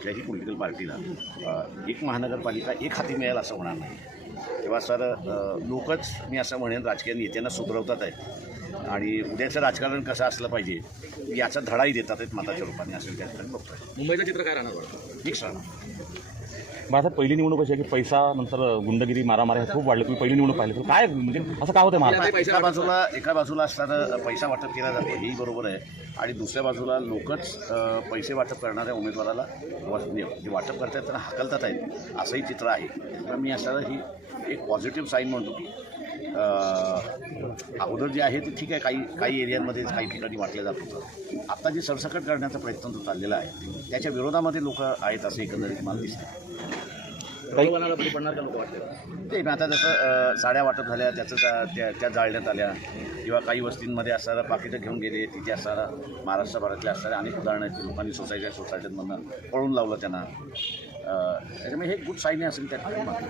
कुठल्याही पॉलिटिकल पार्टीला एक महानगरपालिका एक हाती मिळेल असं होणार नाही. तेव्हा सर लोकच मी असं म्हणेन राजकीय नेत्यांना सुधरवतात आहेत आणि उद्याचं राजकारण कसं असलं पाहिजे याचा धडाही देतात आहेत मताच्या रूपाने असं त्या ठिकाणी बघतोय. मुंबईचं चित्र काय राहणार? फिक्स राहणार. माझा पहिली निवडणूक अशी आहे की पैसा नंतर गुंडगिरी मारामारी हे खूप वाढले. तुम्ही पहिली निवडणूक पाहिली तर काय म्हणजे असं का होतं मला? एका बाजूला असताना पैसा वाटप केला जातो हेही बरोबर आहे आणि दुसऱ्या बाजूला लोकच पैसे वाटप करणाऱ्या उमेदवाराला जे वाटप करतात त्यांना हाकलतात आहेत असंही चित्र आहे. तर मी असताना ही एक पॉझिटिव्ह साईन म्हणतो की अगोदर जे आहे ते ठीक आहे, काही एरियांमध्ये काही ठिकाणी वाटलं जात होतं. आता जे सरसकट करण्याचा प्रयत्न जो चाललेला आहे त्याच्या विरोधामध्ये लोक आहेत असं एकंदरीत मला दिसतं. ते आता जसं साड्या वाटप झाल्या त्याचं त्या जाळण्यात आल्या किंवा काही वस्तींमध्ये असणारा पाकिटं घेऊन गेले तिथे असणारा महाराष्ट्रभरातल्या असणाऱ्या अनेक उदाहरणाची लोकांनी सोसायटीमधनं पळून लावलं त्यांना. त्याच्यामुळे हे गुड साईन आहे असं त्या ठिकाणी